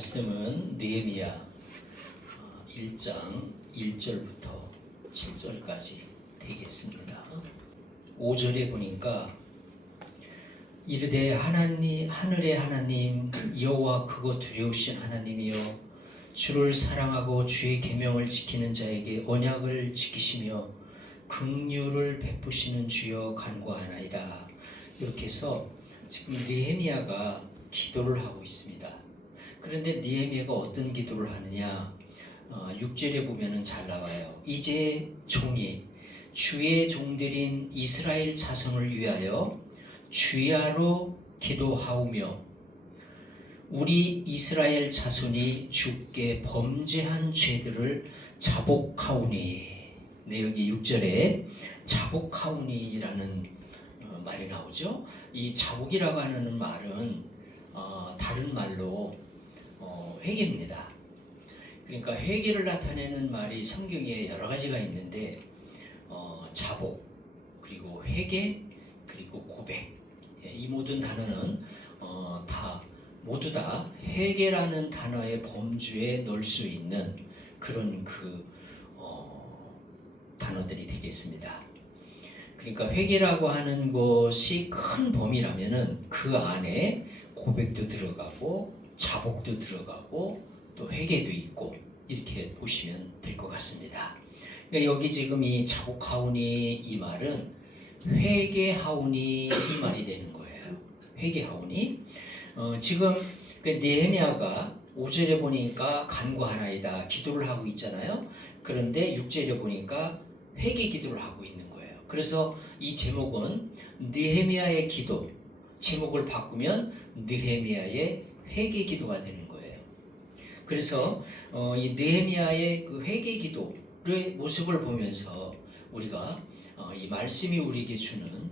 말씀은 느헤미야 1장 1절부터 7절까지 되겠습니다. 5절에 보니까 이르되 하늘의 하나님 여호와 크고 두려우신 하나님이여 주를 사랑하고 주의 계명을 지키는 자에게 언약을 지키시며 긍휼을 베푸시는 주여 간구하나이다. 이렇게 해서 지금 느헤미야가 기도를 하고 있습니다. 그런데 느헤미야가 어떤 기도를 하느냐, 6절에 보면은 잘 나와요. 이제 종이 주의 종들인 이스라엘 자손을 위하여 주야로 기도하오며 우리 이스라엘 자손이 주께 범죄한 죄들을 자복하오니. 네, 여기 6절에 자복하오니라는 말이 나오죠. 이 자복이라고 하는 말은 다른 말로 회개입니다. 그러니까 회개를 나타내는 말이 성경에 여러 가지가 있는데 자복, 그리고 회개, 그리고 고백, 이 모든 단어는 모두 다 회개라는 단어의 범주에 넣을 수 있는 그런 단어들이 되겠습니다. 그러니까 회개라고 하는 것이 큰 범위라면은 그 안에 고백도 들어가고 자복도 들어가고 또 회개도 있고 이렇게 보시면 될 것 같습니다. 그러니까 여기 지금 이 자복하오니 이 말은 회개하오니 이 말이 되는 거예요. 회개하오니. 지금 느헤미야가 5절에 보니까 간구하나이다 기도를 하고 있잖아요. 그런데 6절에 보니까 회개 기도를 하고 있는 거예요. 그래서 이 제목은 느헤미야의 기도, 제목을 바꾸면 느헤미야의 회개 기도가 되는 거예요. 그래서 이 느헤미야의 그 회개 기도의 모습을 보면서 우리가 이 말씀이 우리에게 주는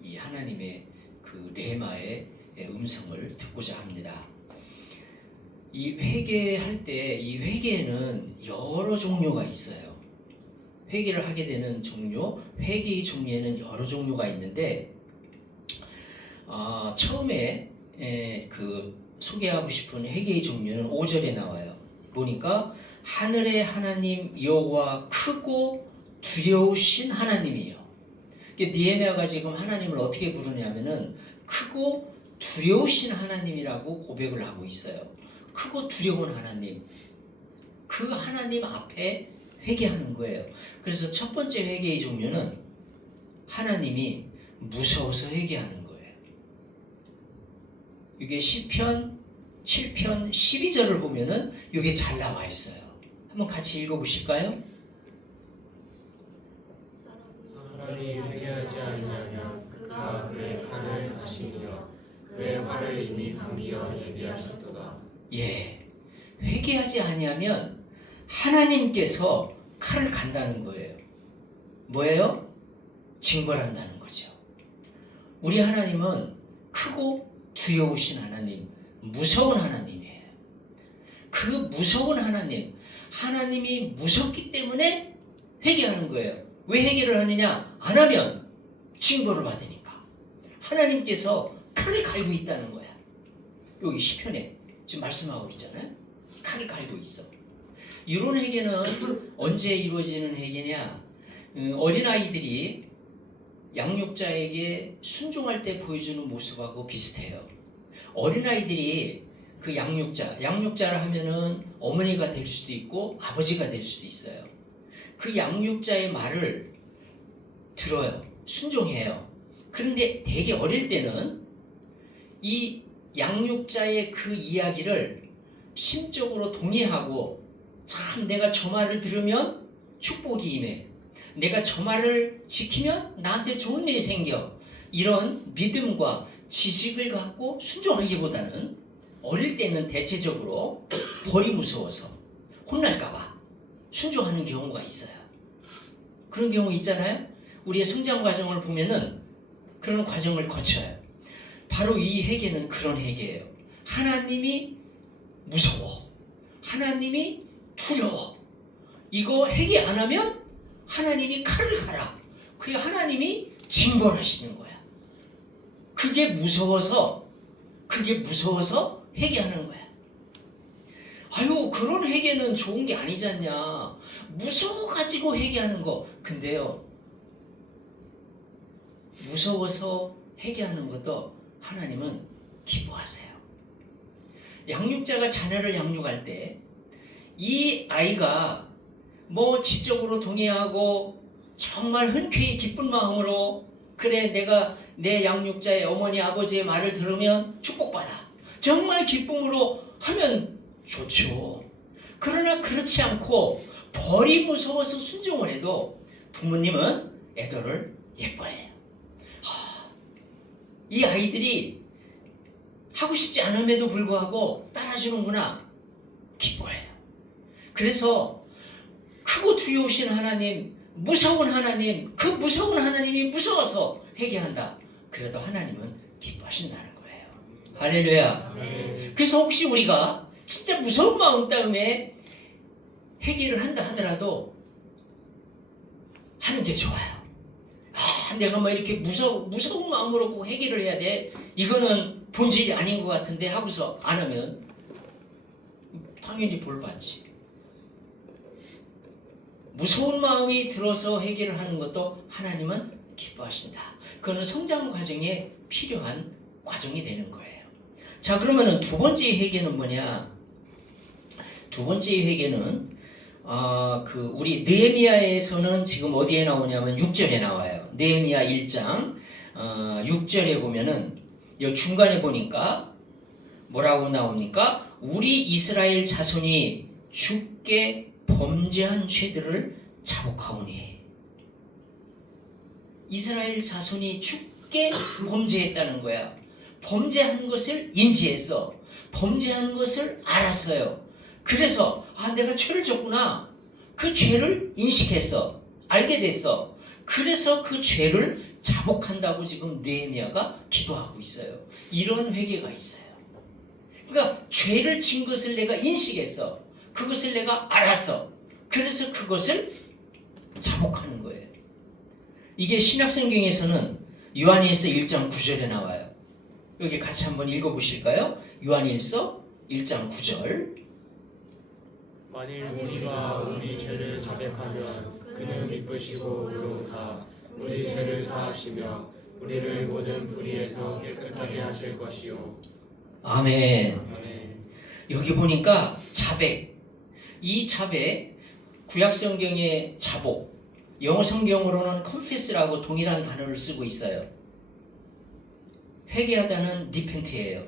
이 하나님의 그 레마의 음성을 듣고자 합니다. 이 회개할 때 이 회개에는 여러 종류가 있어요. 회개를 하게 되는 종류, 회개의 종류에는 여러 종류가 있는데 처음에 소개하고 싶은 회개의 종류는 5절에 나와요. 보니까 하늘의 하나님 여호와 크고 두려우신 하나님이요. 느헤미야가 지금 하나님을 어떻게 부르냐면은 크고 두려우신 하나님이라고 고백을 하고 있어요. 크고 두려운 하나님, 그 하나님 앞에 회개하는 거예요. 그래서 첫 번째 회개의 종류는 하나님이 무서워서 회개하는 거예요. 이게 시편 7편 12절을 보면은 이게 잘 나와 있어요. 한번 같이 읽어보실까요? 사람이 회개하지 아니하면 그가 그의 칼을 가시며 그의 화를 이미 당기어 예비하셨도다. 예, 회개하지 아니하면 하나님께서 칼을 간다는 거예요. 뭐예요? 징벌한다는 거죠. 우리 하나님은 크고 두려우신 하나님, 무서운 하나님이에요. 그 무서운 하나님, 하나님이 무섭기 때문에 회개하는 거예요. 왜 회개를 하느냐? 안 하면 징벌을 받으니까. 하나님께서 칼을 갈고 있다는 거야. 여기 시편에 지금 말씀하고 있잖아요. 칼을 갈고 있어. 이런 회개는 언제 이루어지는 회개냐? 어린아이들이 양육자에게 순종할 때 보여주는 모습하고 비슷해요. 어린아이들이 그 양육자를 하면은 어머니가 될 수도 있고 아버지가 될 수도 있어요. 그 양육자의 말을 들어요. 순종해요. 그런데 되게 어릴 때는 이 양육자의 그 이야기를 심적으로 동의하고 참 내가 저 말을 들으면 축복이 임해. 내가 저 말을 지키면 나한테 좋은 일이 생겨. 이런 믿음과 지식을 갖고 순종하기보다는 어릴 때는 대체적으로 벌이 무서워서 혼날까봐 순종하는 경우가 있어요. 그런 경우 있잖아요. 우리의 성장 과정을 보면은 그런 과정을 거쳐요. 바로 이 회개는 그런 회개예요. 하나님이 무서워. 하나님이 두려워. 이거 회개 안 하면 하나님이 칼을 갈아. 그래 하나님이 징벌하시는 거야. 그게 무서워서 회개하는 거야. 그런 회개는 좋은 게 아니지 않냐. 무서워가지고 회개하는 거. 근데요, 무서워서 회개하는 것도 하나님은 기뻐하세요. 양육자가 자녀를 양육할 때 이 아이가 뭐 지적으로 동의하고 정말 흔쾌히 기쁜 마음으로 그래 내가 내 양육자의 어머니 아버지의 말을 들으면 축복받아 정말 기쁨으로 하면 좋죠. 그러나 그렇지 않고 벌이 무서워서 순종을 해도 부모님은 애들을 예뻐해요. 이 아이들이 하고 싶지 않음에도 불구하고 따라주는구나 기뻐해요. 그래서 크고 두려우신 하나님, 무서운 하나님, 그 무서운 하나님이 무서워서 회개한다. 그래도 하나님은 기뻐하신다는 거예요. 할렐루야. 네. 그래서 혹시 우리가 진짜 무서운 마음 때문에 회개를 한다 하더라도 하는 게 좋아요. 내가 뭐 이렇게 무서운 마음으로 꼭 회개를 해야 돼. 이거는 본질이 아닌 것 같은데 하고서 안 하면 당연히 볼 받지. 무서운 마음이 들어서 회개를 하는 것도 하나님은 기뻐하신다. 그거는 성장 과정에 필요한 과정이 되는 거예요. 자, 그러면은 두 번째 회개는 뭐냐? 두 번째 회개는 우리 느헤미야에서는 지금 어디에 나오냐면 6절에 나와요. 느헤미야 1장 6절에 보면은 이 중간에 보니까 뭐라고 나옵니까? 우리 이스라엘 자손이 주께 범죄한 죄들을 자복하오니. 이스라엘 자손이 주께 범죄했다는 거야. 범죄한 것을 인지했어. 범죄한 것을 알았어요. 그래서 내가 죄를 졌구나. 그 죄를 인식했어. 알게 됐어. 그래서 그 죄를 자복한다고 지금 느헤미야가 기도하고 있어요. 이런 회개가 있어요. 그러니까 죄를 진 것을 내가 인식했어. 그것을 내가 알았어. 그래서 그것을 자복하는 거예요. 이게 신약성경에서는 요한일서 1장 9절에 나와요. 여기 같이 한번 읽어보실까요? 요한일서 1장 9절. 만일 우리가 우리 죄를 자백하면 그는 미쁘시고 의로우사 우리 죄를 사하시며 우리를 모든 불의에서 깨끗하게 하실 것이요. 아멘. 아멘. 여기 보니까 자백. 이 자백, 구약성경의 자복, 영어 성경으로는 confess라고 동일한 단어를 쓰고 있어요. 회개하다는 repent예요.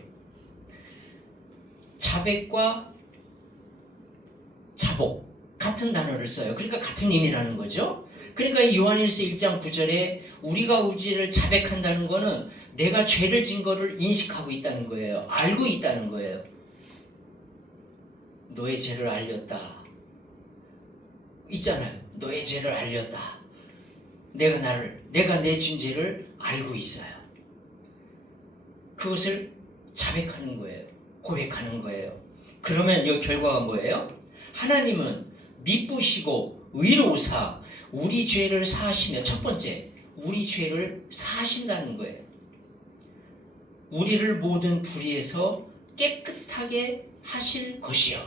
자백과 자복 같은 단어를 써요. 그러니까 같은 의미라는 거죠. 그러니까 이 요한일서 1장 9절에 우리가 우리를 자백한다는 거는 내가 죄를 진 거를 인식하고 있다는 거예요. 알고 있다는 거예요. 너의 죄를 알렸다. 있잖아요. 너의 죄를 알렸다. 내가 내 진 죄를 알고 있어요. 그것을 자백하는 거예요. 고백하는 거예요. 그러면 이 결과가 뭐예요? 하나님은 미쁘시고 의로우사 우리 죄를 사하시며, 첫 번째, 우리 죄를 사하신다는 거예요. 우리를 모든 불의에서 깨끗하게 하실 것이요.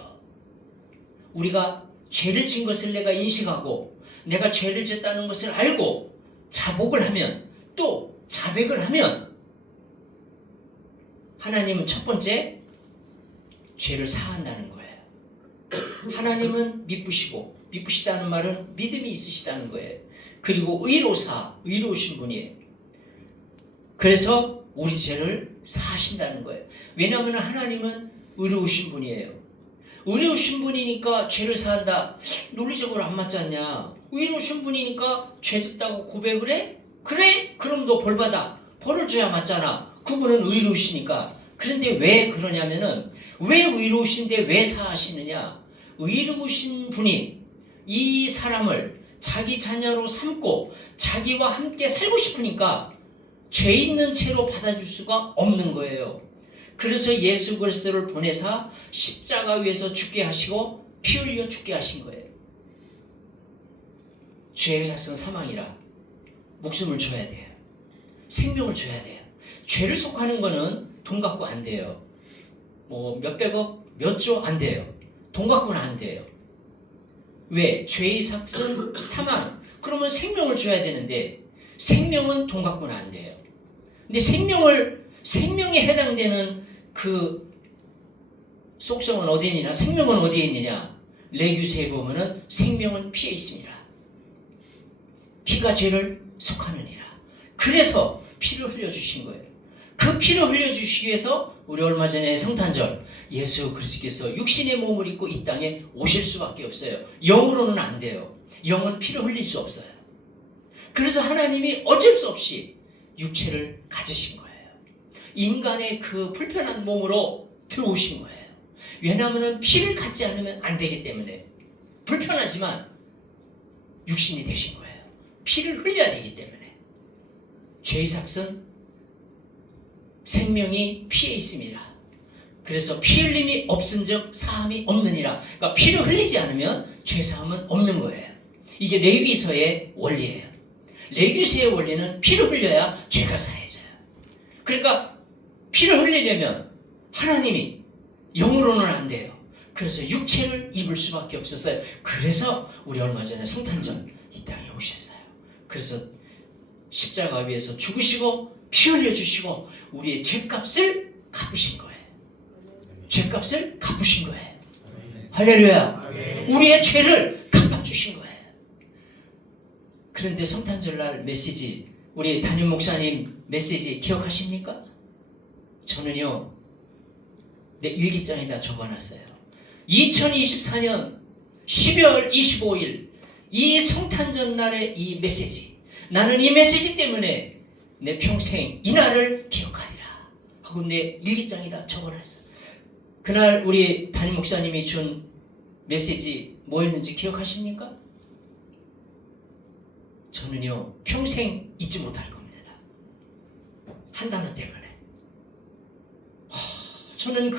우리가 죄를 진 것을 내가 인식하고 내가 죄를 졌다는 것을 알고 자복을 하면, 또 자백을 하면 하나님은 첫 번째 죄를 사한다는 거예요. 하나님은 미쁘시다는 말은 믿음이 있으시다는 거예요. 그리고 의로우신 분이에요. 그래서 우리 죄를 사하신다는 거예요. 왜냐하면 하나님은 의로우신 분이에요. 의로우신 분이니까 죄를 사한다. 논리적으로 안 맞지 않냐? 의로우신 분이니까 죄 졌다고 고백을 해? 그래? 그럼 너 벌 받아. 벌을 줘야 맞잖아. 그분은 의로우시니까. 그런데 왜 그러냐면은, 왜 의로우신데 왜 사하시느냐? 의로우신 분이 이 사람을 자기 자녀로 삼고 자기와 함께 살고 싶으니까 죄 있는 채로 받아줄 수가 없는 거예요. 그래서 예수 그리스도를 보내사 십자가 위에서 죽게 하시고 피 흘려 죽게 하신 거예요. 죄의 삭은 사망이라 목숨을 줘야 돼요. 생명을 줘야 돼요. 죄를 속하는 거는 돈 갖고 안 돼요. 뭐 몇백억, 몇 조 안 돼요. 돈 갖고는 안 돼요. 왜? 죄의 삭은 사망. 그러면 생명을 줘야 되는데 생명은 돈 갖고는 안 돼요. 근데 생명에 해당되는 그 속성은 어디 있느냐? 생명은 어디에 있느냐? 레위기서에 보면은 생명은 피에 있습니다. 피가 죄를 속하느니라. 그래서 피를 흘려주신 거예요. 그 피를 흘려주시기 위해서 우리 얼마 전에 성탄절 예수 그리스도께서 육신의 몸을 입고 이 땅에 오실 수밖에 없어요. 영으로는 안 돼요. 영은 피를 흘릴 수 없어요. 그래서 하나님이 어쩔 수 없이 육체를 가지신 거예요. 인간의 그 불편한 몸으로 들어오신 거예요. 왜냐하면 피를 갖지 않으면 안 되기 때문에 불편하지만 육신이 되신 거예요. 피를 흘려야 되기 때문에. 죄의 삭은 생명이 피에 있습니다. 그래서 피 흘림이 없은즉 사함이 없느니라. 그러니까 피를 흘리지 않으면 죄 사함은 없는 거예요. 이게 레위기서의 원리예요. 레위기서의 원리는 피를 흘려야 죄가 사해져요. 그러니까 피를 흘리려면 하나님이 영으로는 안 돼요. 그래서 육체를 입을 수밖에 없었어요. 그래서 우리 얼마 전에 성탄절 이 땅에 오셨어요. 그래서 십자가 위에서 죽으시고 피 흘려주시고 우리의 죄값을 갚으신 거예요. 죄값을 갚으신 거예요. 할렐루야. 우리의 죄를 갚아주신 거예요. 그런데 성탄절날 메시지, 우리 담임 목사님 메시지 기억하십니까? 저는요, 내 일기장에다 적어놨어요. 2024년 12월 25일 이 성탄절날의 이 메시지, 나는 이 메시지 때문에 내 평생 이 날을 기억하리라 하고 내 일기장에다 적어놨어요. 그날 우리 담임 목사님이 준 메시지 뭐였는지 기억하십니까? 저는요 평생 잊지 못할 겁니다. 한 단어 때문에. 저는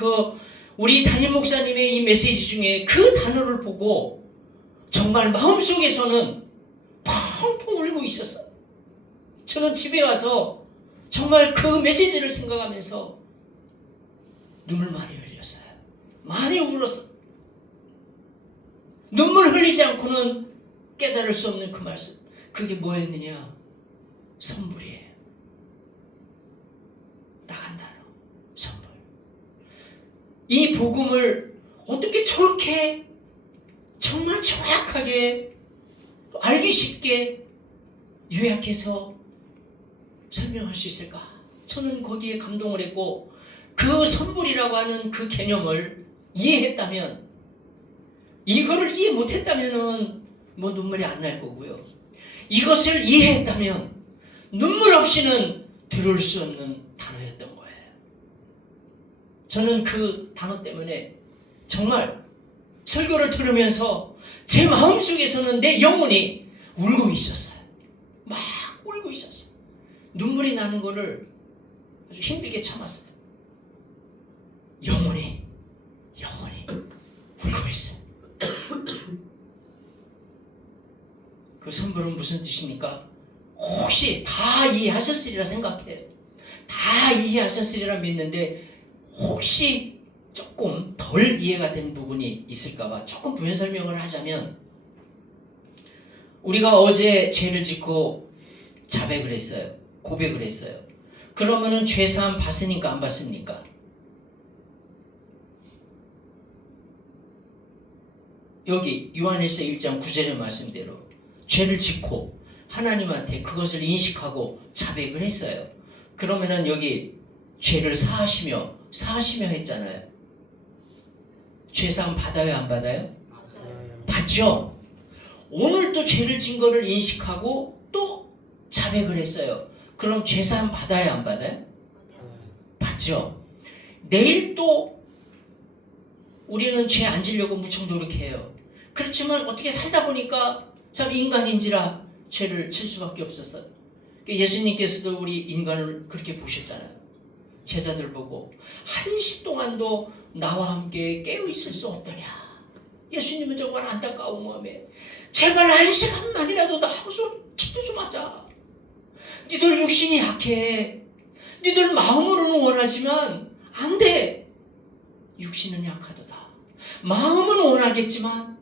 우리 담임 목사님의 이 메시지 중에 그 단어를 보고 정말 마음속에서는 펑펑 울고 있었어요. 저는 집에 와서 정말 그 메시지를 생각하면서 눈물 많이 흘렸어요. 많이 울었어요. 눈물 흘리지 않고는 깨달을 수 없는 그 말씀. 그게 뭐였느냐? 선물이에요. 딱 한 단어. 선물. 이 복음을 어떻게 저렇게 정말 정확하게 알기 쉽게 요약해서 설명할 수 있을까? 저는 거기에 감동을 했고 그 선물이라고 하는 그 개념을 이해했다면, 이거를 이해 못했다면은 뭐 눈물이 안 날 거고요. 이것을 이해했다면 눈물 없이는 들을 수 없는 단어였던 거예요. 저는 그 단어 때문에 정말 설교를 들으면서 제 마음속에서는 내 영혼이 울고 있었어요. 막 울고 있었어요. 눈물이 나는 거를 아주 힘들게 참았어요. 영혼이 울고 있어요. 그 선물은 무슨 뜻입니까? 혹시 다 이해하셨으리라 생각해요. 다 이해하셨으리라 믿는데 혹시 조금 덜 이해가 된 부분이 있을까봐 조금 부연 설명을 하자면, 우리가 어제 죄를 짓고 자백을 했어요. 고백을 했어요. 그러면은 죄사함 받습니까? 안 받습니까? 여기 요한일서 1장 9절의 말씀대로 죄를 짓고 하나님한테 그것을 인식하고 자백을 했어요. 그러면은 여기 죄를 사하시며 했잖아요. 죄사함 받아요, 안 받아요? 받죠. 오늘 또 죄를 진 거를 인식하고 또 자백을 했어요. 그럼 죄사함 받아요, 안 받아요? 받죠. 내일 또 우리는 죄 안 지려고 무척 노력해요. 그렇지만 어떻게 살다 보니까 참 인간인지라 죄를 칠 수밖에 없었어요. 예수님께서도 우리 인간을 그렇게 보셨잖아요. 제자들 보고 한시 동안도 나와 함께 깨어있을 수 없더냐. 예수님은 정말 안타까운 마음에 제발 한 시간만이라도 나와서 기도 좀 하자. 니들 육신이 약해. 니들 마음으로는 원하지만 안 돼. 육신은 약하도다. 마음은 원하겠지만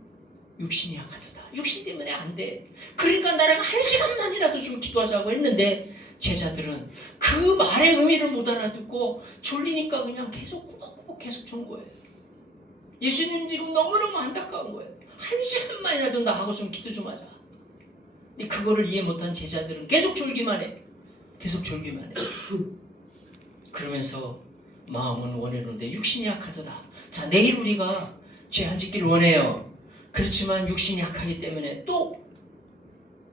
육신이 약하도다. 육신 때문에 안 돼. 그러니까 나랑 1시간만이라도 좀 기도하자고 했는데 제자들은 그 말의 의미를 못 알아듣고 졸리니까 그냥 계속 꾸벅꾸벅 계속 존 거예요. 예수님 지금 너무너무 안타까운 거예요. 1시간만이라도 나하고 좀 기도 좀 하자. 근데 그거를 이해 못한 제자들은 계속 졸기만 해. 계속 졸기만 해. 그러면서 마음은 원해놓는데 육신이 약하도다. 자, 내일 우리가 죄 안 짓기를 원해요. 그렇지만 육신이 약하기 때문에 또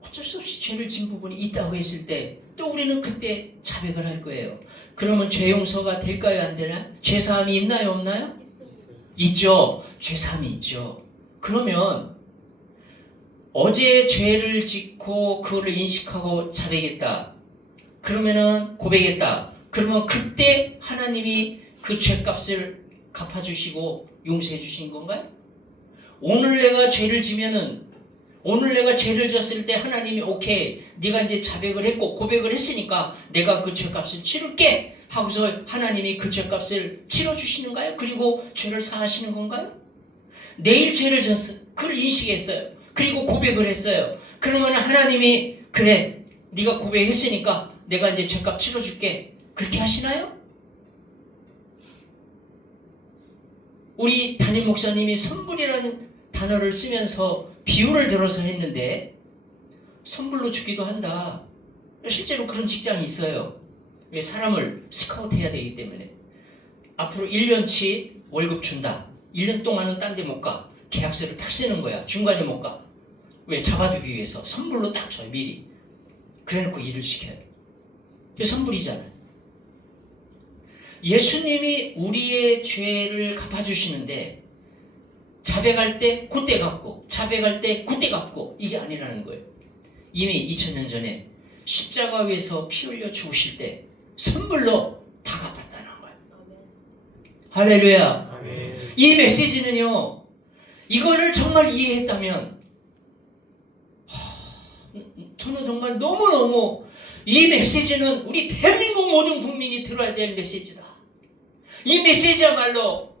어쩔 수 없이 죄를 진 부분이 있다고 했을 때 또 우리는 그때 자백을 할 거예요. 그러면 죄 용서가 될까요? 안 되나요? 죄 사함이 있나요? 없나요? 있죠. 죄 사함이 있죠. 그러면 어제 죄를 짓고 그거를 인식하고 자백했다. 그러면은 고백했다. 그러면 그때 하나님이 그 죄값을 갚아주시고 용서해 주신 건가요? 오늘 내가 죄를 지면은 오늘 내가 죄를 졌을 때 하나님이 오케이 네가 이제 자백을 했고 고백을 했으니까 내가 그 죄값을 치를게 하고서 하나님이 그 죄값을 치러주시는가요? 그리고 죄를 사하시는 건가요? 내일 죄를 졌어. 그걸 인식했어요. 그리고 고백을 했어요. 그러면 하나님이 그래 네가 고백했으니까 내가 이제 죄값 치러줄게. 그렇게 하시나요? 우리 담임 목사님이 선물이라는 단어를 쓰면서 비유를 들어서 했는데 선물로 주기도 한다. 실제로 그런 직장이 있어요. 왜? 사람을 스카우트해야 되기 때문에. 앞으로 1년치 월급 준다. 1년 동안은 딴 데 못 가. 계약서를 딱 쓰는 거야. 중간에 못 가. 왜? 잡아두기 위해서 선물로 딱 줘요. 미리. 그래놓고 일을 시켜요. 그게 선물이잖아요. 예수님이 우리의 죄를 갚아주시는데 자백할 때 그때 갚고 자백할 때 그때 갚고 이게 아니라는 거예요. 이미 2000년 전에 십자가 위에서 피 흘려 죽으실 때 선물로 다 갚았다는 거예요. 할렐루야. 아멘. 이 메시지는요, 이거를 정말 이해했다면 저는 정말 너무너무 이 메시지는 우리 대한민국 모든 국민이 들어야 될 메시지다. 이 메시지야말로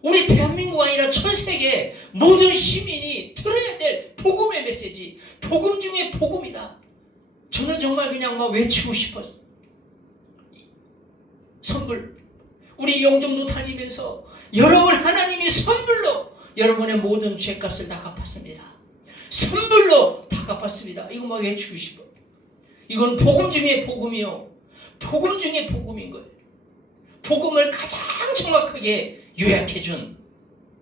우리 대한민국 아니라 전 세계 모든 시민이 들어야 될 복음의 메시지, 복음 중에 복음이다. 저는 정말 그냥 막 외치고 싶었어요. 선물, 우리 영종도 다니면서 여러분 하나님이 선물로 여러분의 모든 죄값을 다 갚았습니다. 선물로 다 갚았습니다. 이거 막 외치고 싶어. 이건 복음 중에 복음이요. 복음 중에 복음인 거예요. 복음을 가장 정확하게 요약해준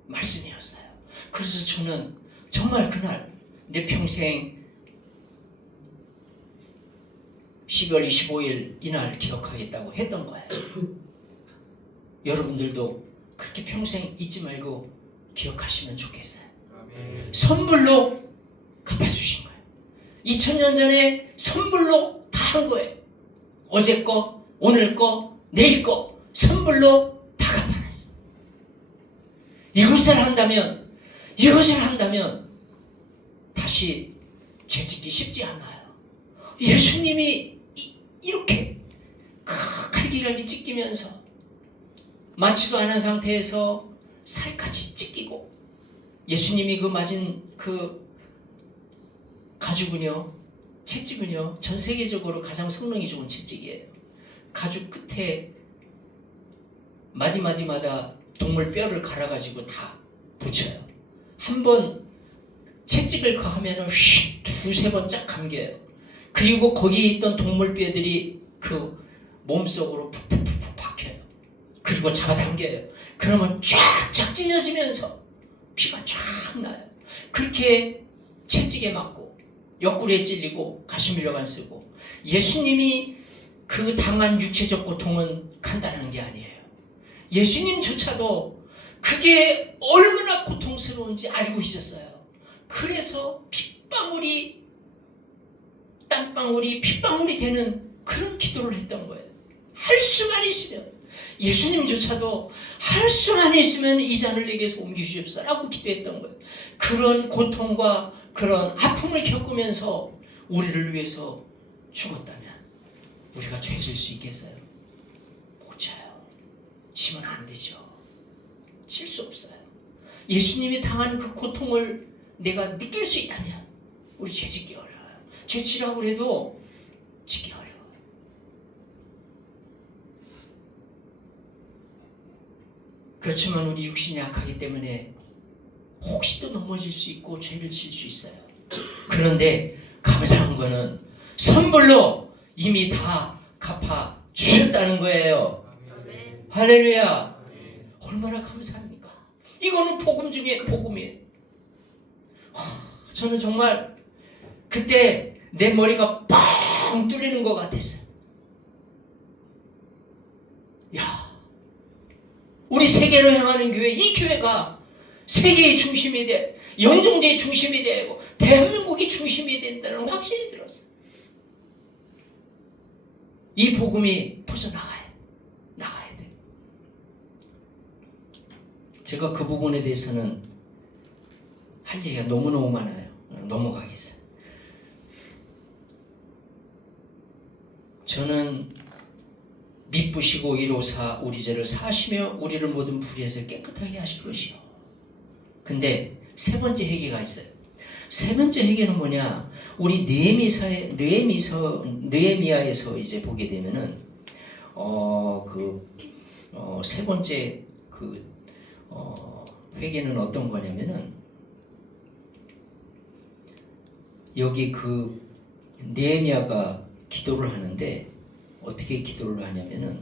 말씀이었어요. 그래서 저는 정말 그날 내 평생 12월 25일 이날 기억하겠다고 했던 거예요. 여러분들도 그렇게 평생 잊지 말고 기억하시면 좋겠어요. 아멘. 선물로 갚아주신 거예요. 2000년 전에 선물로 다 한 거예요. 어제 거, 오늘 거, 내일 거 선물로 다 갚아놨어요. 이것을 한다면 다시 죄짓기 쉽지 않아요. 예수님이 이렇게 갈기갈기 찢기면서 맞지도 않은 상태에서 살같이 찢기고 예수님이 그 맞은 그 가죽은요, 채찍은요, 전 세계적으로 가장 성능이 좋은 채찍이에요. 가죽 끝에 마디마디마다 동물 뼈를 갈아가지고 다 붙여요. 한번 채찍을 하면은 두세 번 쫙 감겨요. 그리고 거기에 있던 동물 뼈들이 그 몸속으로 푹푹푹 박혀요. 그리고 잡아당겨요. 그러면 쫙쫙 찢어지면서 피가 쫙 나요. 그렇게 채찍에 맞고 옆구리에 찔리고 가시밀려만 쓰고 예수님이 그 당한 육체적 고통은 간단한 게 아니에요. 예수님조차도 그게 얼마나 고통스러운지 알고 있었어요. 그래서 핏방울이 땀방울이 핏방울이 되는 그런 기도를 했던 거예요. 할 수만 있으면 예수님조차도 할 수만 있으면 이 잔을 내게서 옮기시옵소서라고 기도했던 거예요. 그런 고통과 그런 아픔을 겪으면서 우리를 위해서 죽었다면 우리가 죄 질 수 있겠어요? 못 져요. 지면 안 되죠. 질 수 없어요. 예수님이 당한 그 고통을 내가 느낄 수 있다면 우리 죄 짓기 어려워요. 죄 지라고 해도 짓기 어려워. 그렇지만 우리 육신이 약하기 때문에 혹시 또 넘어질 수 있고 죄를 질 수 있어요. 그런데 감사한 거는 선불로 이미 다 갚아 주셨다는 거예요. 아멘. 할렐루야. 아멘. 얼마나 감사합니까? 이거는 복음 중에 복음이에요. 저는 정말 그때 내 머리가 뻥 뚫리는 것 같았어요. 야, 우리 세계로 향하는 교회, 이 교회가 세계의 중심이 돼, 영종대의 중심이 되고 대한민국이 중심이 된다는 확신이 들었어요. 이 복음이 퍼져나가야 돼. 제가 그 부분에 대해서는 할 얘기가 너무너무 많아요. 넘어가겠어요. 저는 미쁘시고 이로사 우리 죄를 사시며 우리를 모든 불의에서 깨끗하게 하실 것이요. 근데 세 번째 회개가 있어요. 세 번째 회개는 뭐냐? 우리 느헤미야에서 이제 보게 되면은 세 번째 회개는 어떤 거냐면은 여기 느헤미야가 기도를 하는데 어떻게 기도를 하냐면은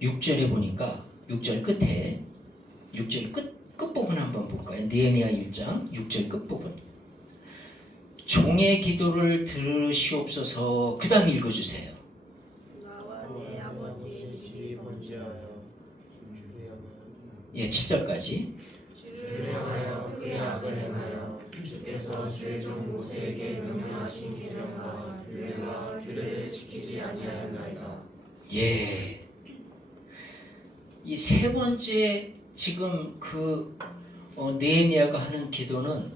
6절에 보니까 6절 끝에 6절 끝부분 한번 볼까요? 느헤미야 1장 6절 끝부분. 종의 기도를 들으시옵소서. 그 다음에 읽어주세요. 나와 내 아버지의 집이 번지하여 예, 7절까지. 주를 향하여 크게 악을 행하여 주께서 주의 종 모세에게 명령하신 계명과 율례와 규례를 지키지 아니하였나이다. 예. 이 세 번째 지금 느헤미야가 하는 기도는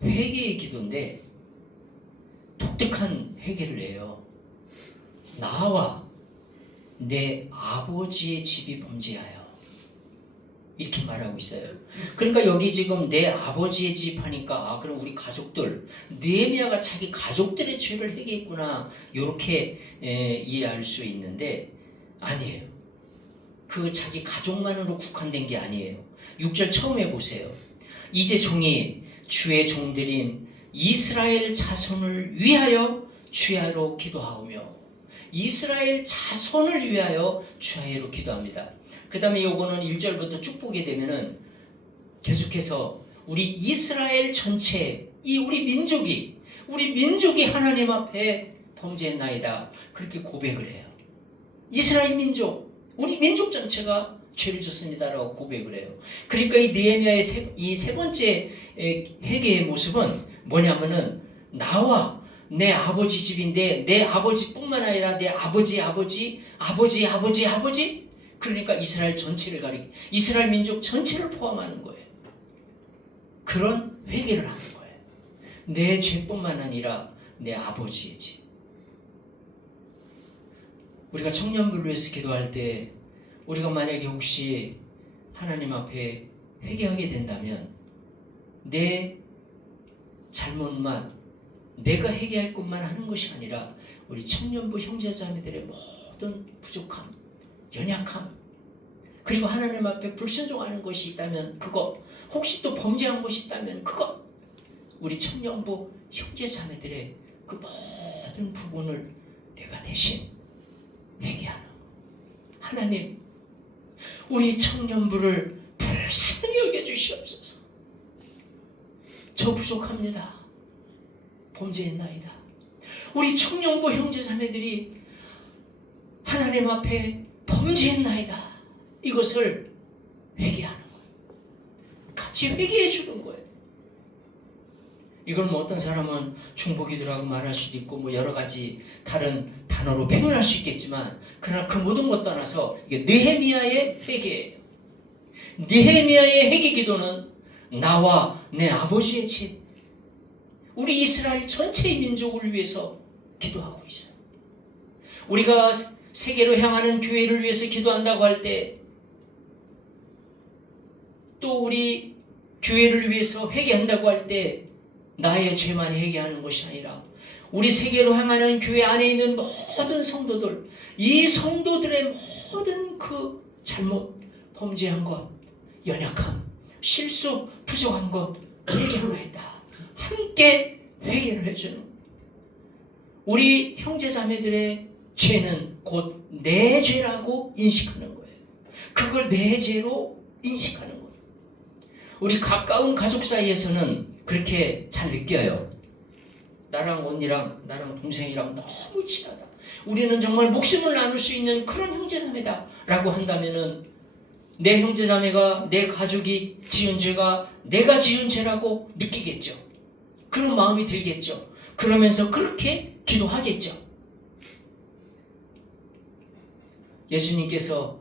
회개의 기도인데 독특한 회개를 해요. 나와 내 아버지의 집이 범죄하여, 이렇게 말하고 있어요. 그러니까 여기 지금 내 아버지의 집 하니까 그럼 우리 가족들, 느헤미야가 자기 가족들의 죄를 회개했구나, 이렇게 이해할 수 있는데 아니에요. 그 자기 가족만으로 국한된 게 아니에요. 6절 처음에 보세요. 이제 종이 주의 종들인 이스라엘 자손을 위하여 주야로 기도하오며, 이스라엘 자손을 위하여 주야로 기도합니다. 그 다음에 요거는 1절부터 쭉 보게 되면은 계속해서 우리 이스라엘 전체, 우리 민족이 하나님 앞에 범죄했나이다, 그렇게 고백을 해요. 이스라엘 민족, 우리 민족 전체가 죄를 졌습니다라고 고백을 해요. 그러니까 이 느헤미야의 이 세 번째 회개의 모습은 뭐냐면은 나와 내 아버지 집인데 내 아버지뿐만 아니라 내 아버지, 그러니까 이스라엘 전체를 가리키, 이스라엘 민족 전체를 포함하는 거예요. 그런 회개를 하는 거예요. 내 죄뿐만 아니라 내 아버지의 집. 우리가 청년부를 위해서 기도할 때 우리가 만약에 혹시 하나님 앞에 회개하게 된다면 내 잘못만 내가 회개할 것만 하는 것이 아니라 우리 청년부 형제자매들의 모든 부족함, 연약함, 그리고 하나님 앞에 불순종하는 것이 있다면 그것, 혹시 또 범죄한 것이 있다면 그것, 우리 청년부 형제자매들의 그 모든 부분을 내가 대신 회개하는 것. 하나님, 우리 청년부를 불쌍히 여겨주시옵소서. 저 부족합니다. 범죄했나이다. 우리 청년부 형제자매들이 하나님 앞에 범죄했나이다. 이것을 회개하는 거예요. 같이 회개해 주는 거예요. 이걸 뭐 어떤 사람은 중보기도라고 말할 수도 있고 뭐 여러 가지 다른 단어로 표현할 수 있겠지만, 그러나 그 모든 것 떠나서 이게 느헤미야의 회개예요. 느헤미야의 회개 기도는 나와 내 아버지의 집, 우리 이스라엘 전체의 민족을 위해서 기도하고 있어요. 우리가 세계로 향하는 교회를 위해서 기도한다고 할 때, 또 우리 교회를 위해서 회개한다고 할 때 나의 죄만 회개하는 것이 아니라 우리 세계로 향하는 교회 안에 있는 모든 성도들, 이 성도들의 모든 그 잘못, 범죄한 것, 연약함, 실수, 부족한 것 회개하나이다. 함께 회개를 해주는, 우리 형제자매들의 죄는 곧 내 죄라고 인식하는 거예요. 그걸 내 죄로 인식하는 거예요. 우리 가까운 가족 사이에서는 그렇게 잘 느껴요. 나랑 언니랑 나랑 동생이랑 너무 친하다, 우리는 정말 목숨을 나눌 수 있는 그런 형제자매다 라고 한다면은 내 형제자매가, 내 가족이 지은 죄가 내가 지은 죄라고 느끼겠죠. 그런 마음이 들겠죠. 그러면서 그렇게 기도하겠죠. 예수님께서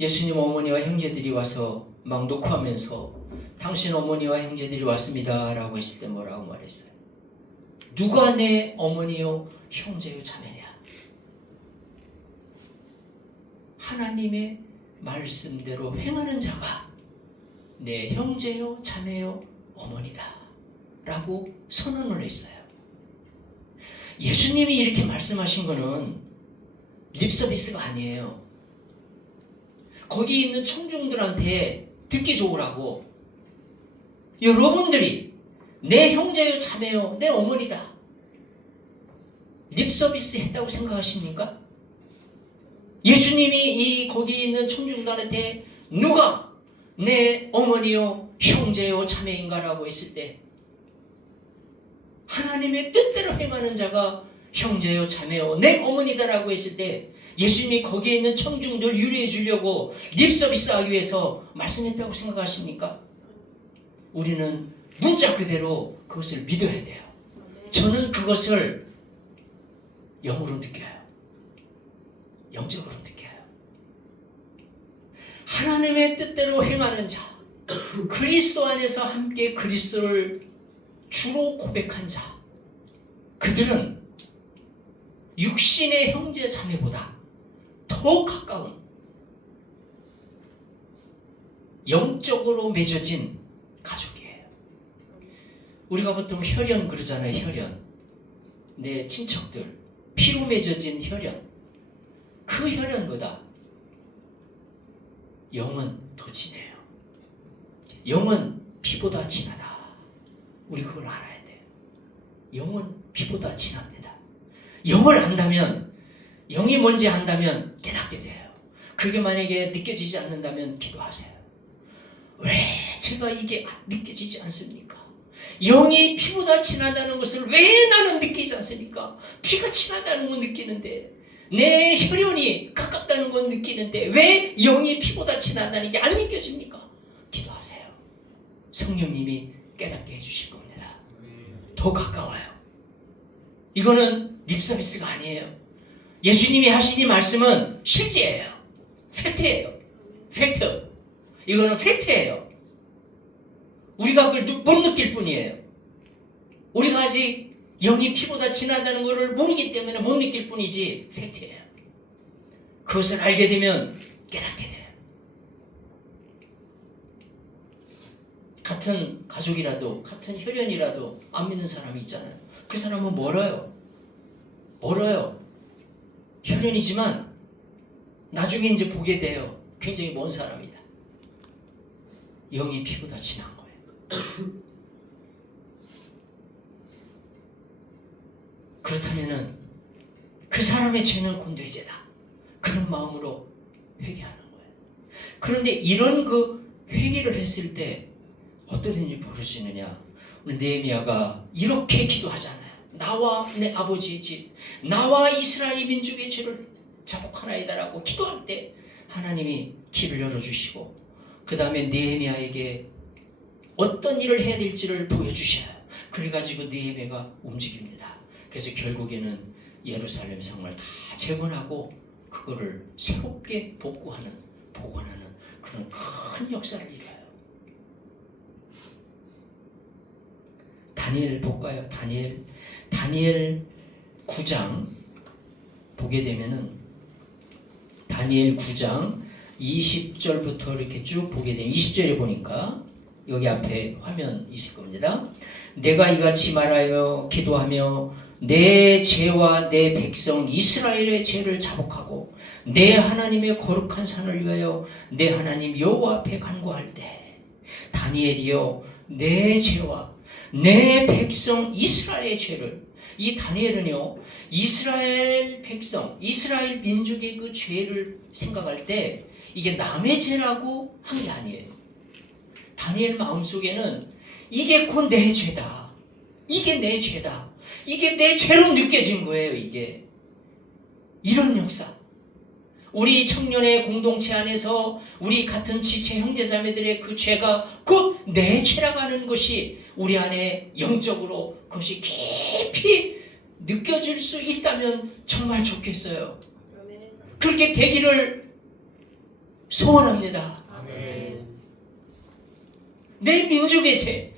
예수님 어머니와 형제들이 와서 막 녹화하면서 당신 어머니와 형제들이 왔습니다 라고 했을 때 뭐라고 말했어요? 누가 내 어머니요 형제요 자매냐? 하나님의 말씀대로 행하는 자가 내 형제요 자매요 어머니다 라고 선언을 했어요. 예수님이 이렇게 말씀하신 거는 립서비스가 아니에요. 거기 있는 청중들한테 듣기 좋으라고, 여러분들이 내 형제요 자매요 내 어머니다, 립서비스 했다고 생각하십니까? 예수님이 거기 있는 청중들한테 누가 내 어머니요 형제요 자매인가라고 했을 때 하나님의 뜻대로 행하는 자가 형제요 자매요 내 어머니다라고 했을 때 예수님이 거기에 있는 청중들 유래해 주려고 립서비스 하기 위해서 말씀했다고 생각하십니까? 우리는 문자 그대로 그것을 믿어야 돼요. 저는 그것을 영으로 느껴요. 영적으로 느껴요. 하나님의 뜻대로 행하는 자, 그리스도 안에서 함께 그리스도를 주로 고백한 자, 그들은 육신의 형제 자매보다 더 가까운 영적으로 맺어진 가족이에요. 우리가 보통 혈연 그러잖아요. 혈연. 내 친척들, 피로 맺어진 혈연. 그 혈연보다 영은 더 진해요. 영은 피보다 진하다. 우리 그걸 알아야 돼요. 영은 피보다 진합니다. 영을 안다면, 영이 뭔지 안다면 깨닫게 돼요. 그게 만약에 느껴지지 않는다면 기도하세요. 왜 제가 이게 느껴지지 않습니까? 영이 피보다 진하다는 것을 왜 나는 느끼지 않습니까? 피가 진하다는 건 느끼는데, 내 혈연이 가깝다는 건 느끼는데 왜 영이 피보다 진하다는 게 안 느껴집니까? 기도하세요. 성령님이 깨닫게 해주실 겁니다. 더 가까워요. 이거는 립서비스가 아니에요. 예수님이 하신 이 말씀은 실제예요. 팩트예요. 팩트. 이거는 팩트예요. 우리가 그걸 못 느낄 뿐이에요. 우리가 아직 영이 피보다 진하다는 것을 모르기 때문에 못 느낄 뿐이지 팩트예요. 그것을 알게 되면 깨닫게 돼요. 같은 가족이라도, 같은 혈연이라도 안 믿는 사람이 있잖아요. 그 사람은 멀어요. 멀어요. 혈연이지만 나중에 이제 보게 돼요. 굉장히 먼 사람이다. 영이 피보다 진한 거예요. 그렇다면은 그 사람의 죄는 곤돼지다. 그런 마음으로 회개하는 거예요. 그런데 이런 그 회개를 했을 때 어떤 일이 벌어지느냐? 우리 느헤미야가 이렇게 기도하잖아요. 나와 내 아버지의 집, 나와 이스라엘 민족의 죄를 자복하나이다라고 기도할 때 하나님이 길을 열어주시고 그 다음에 느헤미야에게 어떤 일을 해야 될지를 보여주셔요. 그래가지고 느헤미야가 움직입니다. 그래서 결국에는 예루살렘 성을 다 재건하고 그거를 새롭게 복원하는 그런 큰 역사를 이뤄요. 다니엘 볼까요? 다니엘 9장 보게 되면은 다니엘 9장 20절부터 이렇게 쭉 보게 되면 20절에 보니까 여기 앞에 화면 있을 겁니다. 내가 이같이 말하여 기도하며 내 죄와 내 백성 이스라엘의 죄를 자복하고 내 하나님의 거룩한 산을 위하여 내 하나님 여호와 앞에 간구할 때 다니엘이여 내 죄와 내 백성 이스라엘의 죄를 이 다니엘은요 이스라엘 백성 이스라엘 민족의 그 죄를 생각할 때 이게 남의 죄라고 한 게 아니에요. 다니엘 마음속에는 이게 곧 내 죄다. 이게 내 죄다. 이게 내 죄로 느껴진 거예요. 이게 이런 역사. 우리 청년의 공동체 안에서 우리 같은 지체 형제자매들의 그 죄가 곧 내 죄라고 하는 것이 우리 안에 영적으로 그것이 깊이 느껴질 수 있다면 정말 좋겠어요. 아멘. 그렇게 되기를 소원합니다. 아멘. 내 민족의 죄,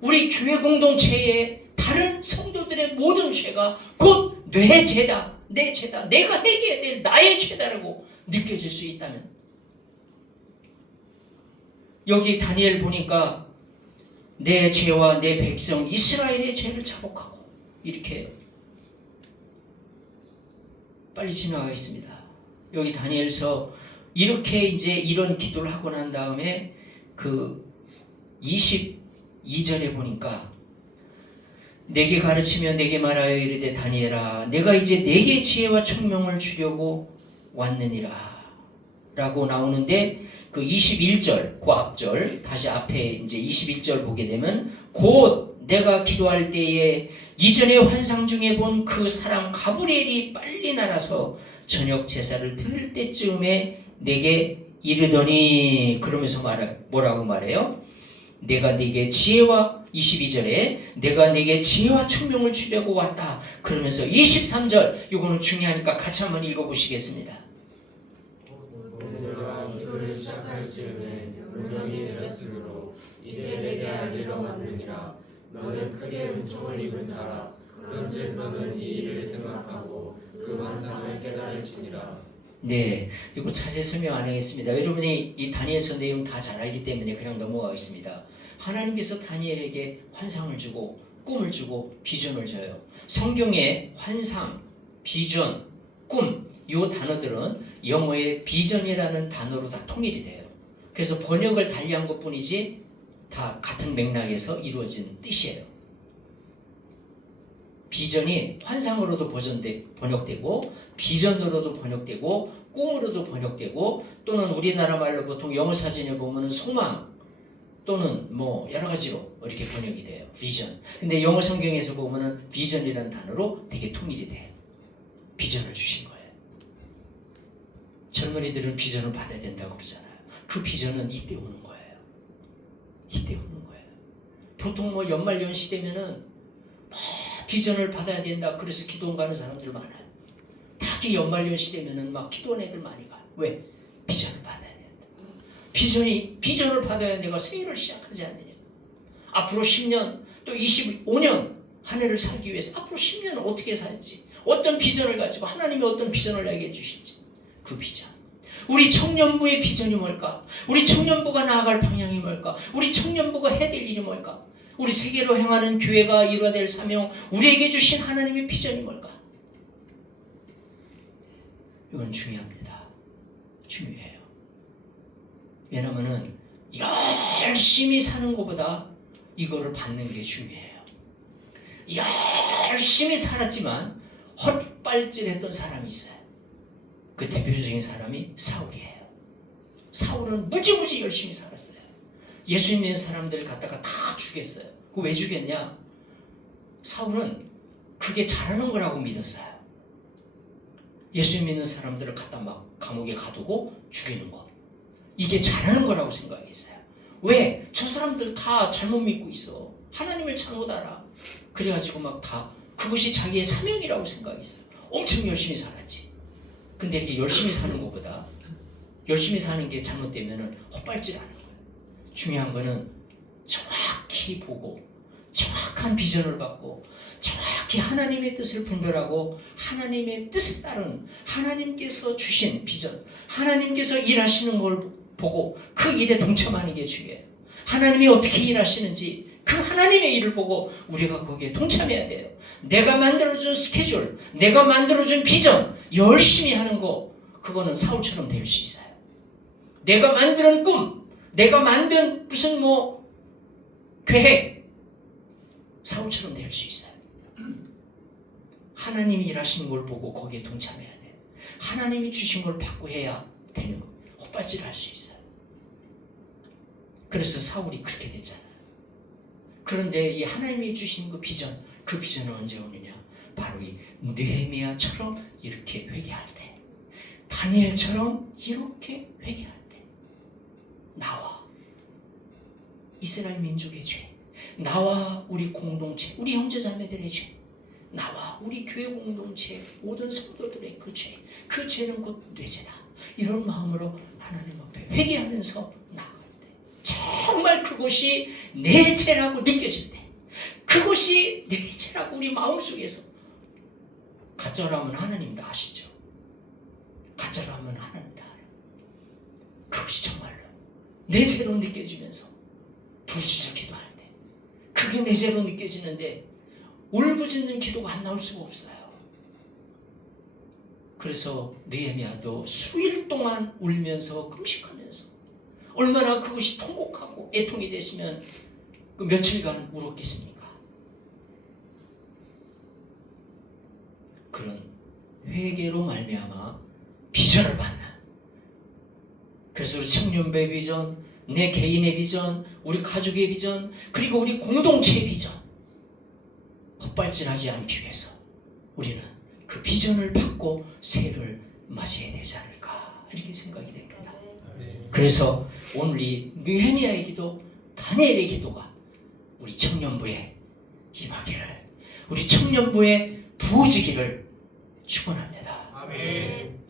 우리 교회 공동체의 다른 성도들의 모든 죄가 곧 내 죄다, 내 죄다, 내가 해결해야 될 나의 죄다라고 느껴질 수 있다면 여기 다니엘 보니까 내 죄와 내 백성 이스라엘의 죄를 자복하고 이렇게 빨리 지나가겠습니다. 여기 다니엘서 이렇게 이제 이런 기도를 하고 난 다음에 그 22절에 보니까 내게 가르치며 내게 말하여 이르되 다니엘아 내가 이제 내게 지혜와 총명을 주려고 왔느니라 라고 나오는데 그 21절 그 앞절 다시 앞에 이제 21절 보게 되면 곧 내가 기도할 때에 이전에 환상 중에 본 그 사람 가브리엘이 빨리 날아서 저녁 제사를 드릴 때쯤에 내게 이르더니 그러면서 뭐라고 말해요? 내가 네게 지혜와 22절에 내가 네게 지혜와 총명을 주려고 왔다. 그러면서 23절 이거는 중요하니까 같이 한번 읽어보시겠습니다. 내가 기도를 시작할 즈음에 운명이 내렸으므로 이제 내게 할 일을 왔느니라. 너는 크게 은총을 입은 자라. 그런즉 너는 이 일을 생각하고 그 환상을 깨달을지니라. 네, 이거 자세히 설명 안 하겠습니다. 여러분이 이 다니엘서 내용 다 잘 알기 때문에 그냥 넘어가겠습니다. 하나님께서 다니엘에게 환상을 주고 꿈을 주고 비전을 줘요. 성경의 환상, 비전, 꿈 이 단어들은 영어의 비전이라는 단어로 다 통일이 돼요. 그래서 번역을 달리한 것뿐이지 다 같은 맥락에서 이루어진 뜻이에요. 비전이 환상으로도 번역되고 비전으로도 번역되고 꿈으로도 번역되고 또는 우리나라 말로 보통 영어 사전에 보면 소망 또는 뭐 여러 가지로 이렇게 번역이 돼요. 비전. 근데 영어 성경에서 보면은 비전이라는 단어로 되게 통일이 돼요. 비전을 주신 거예요. 젊은이들은 비전을 받아야 된다고 그러잖아요. 그 비전은 이때 오는 거예요. 이때 오는 거예요. 보통 뭐 연말연시 되면은 비전을 받아야 된다. 그래서 기도원 가는 사람들 많아요. 특히 연말연시 되면은 막 기도원 애들 많이 가요. 왜? 비전을 받아야 된다. 비전을 받아야 내가 새해를 시작하지 않느냐. 앞으로 10년 또 25년 한 해를 살기 위해서 앞으로 10년을 어떻게 살지. 어떤 비전을 가지고 하나님이 어떤 비전을 나에게 주실지. 그 비전. 우리 청년부의 비전이 뭘까? 우리 청년부가 나아갈 방향이 뭘까? 우리 청년부가 해야 될 일이 뭘까? 우리 세계로 향하는 교회가 이루어야 될 사명, 우리에게 주신 하나님의 비전이 뭘까? 이건 중요합니다. 중요해요. 왜냐하면 열심히 사는 것보다 이거를 받는 게 중요해요. 열심히 살았지만 헛발질했던 사람이 있어요. 그 대표적인 사람이 사울이에요. 사울은 무지무지 열심히 살았어요. 예수 믿는 사람들 갖다가 다 죽였어요. 그 왜 죽였냐? 사울은 그게 잘하는 거라고 믿었어요. 예수 믿는 사람들을 갖다 막 감옥에 가두고 죽이는 거. 이게 잘하는 거라고 생각했어요. 왜? 저 사람들 다 잘못 믿고 있어. 하나님을 잘못 알아. 그래가지고 막 다 그것이 자기의 사명이라고 생각했어요. 엄청 열심히 살았지. 근데 이렇게 열심히 사는 것보다 열심히 사는 게 잘못되면 헛발질하는 거예요. 중요한 거는 정확히 보고 정확한 비전을 받고 정확히 하나님의 뜻을 분별하고 하나님의 뜻에 따른 하나님께서 주신 비전, 하나님께서 일하시는 걸 보고 그 일에 동참하는 게 중요해요. 하나님이 어떻게 일하시는지 그 하나님의 일을 보고 우리가 거기에 동참해야 돼요. 내가 만들어준 스케줄, 내가 만들어준 비전 열심히 하는 거, 그거는 사울처럼 될 수 있어요. 내가 만드는 꿈, 내가 만든 무슨 계획, 사울처럼 될 수 있어요. 하나님이 일하시는 걸 보고 거기에 동참해야 돼요. 하나님이 주신 걸 받고 해야 되는 거, 헛발질을 할 수 있어요. 그래서 사울이 그렇게 됐잖아요. 그런데 이 하나님이 주신 그 비전은 언제 오느냐? 바로 이 느헤미야처럼 이렇게 회개할 때, 다니엘처럼 이렇게 회개할 때, 나와 이스라엘 민족의 죄, 나와 우리 공동체, 우리 형제자매들의 죄, 나와 우리 교회 공동체 모든 성도들의 그 죄, 그 죄는 곧 뇌죄다. 이런 마음으로 하나님 앞에 회개하면서 나아갈 때, 정말 그것이 내 죄라고 느껴질 때, 그것이 내 죄라고 우리 마음속에서, 가짜로 하면 하나님 다 아시죠? 가짜로 하면 하나님 다 알아요. 그것이 정말로 내 죄로 느껴지면서 부르짖어 기도할 때, 그게 내 죄로 느껴지는데 울부짖는 기도가 안 나올 수가 없어요. 그래서 느헤미야도 수일 동안 울면서 금식하면서, 얼마나 그것이 통곡하고 애통이 됐으면 그 며칠간 울었겠습니까? 그런 회개로 말미암아 비전을 받는, 그래서 우리 청년부의 비전, 내 개인의 비전, 우리 가족의 비전, 그리고 우리 공동체의 비전, 헛발질하지 않기 위해서 우리는 그 비전을 받고 새해를 맞이해야 되지 않을까, 이렇게 생각이 됩니다. 그래서 오늘 이 느헤미야의 기도, 다니엘의 기도가 우리 청년부에 임하기를, 우리 청년부에 부어지기를 축원합니다. 아멘.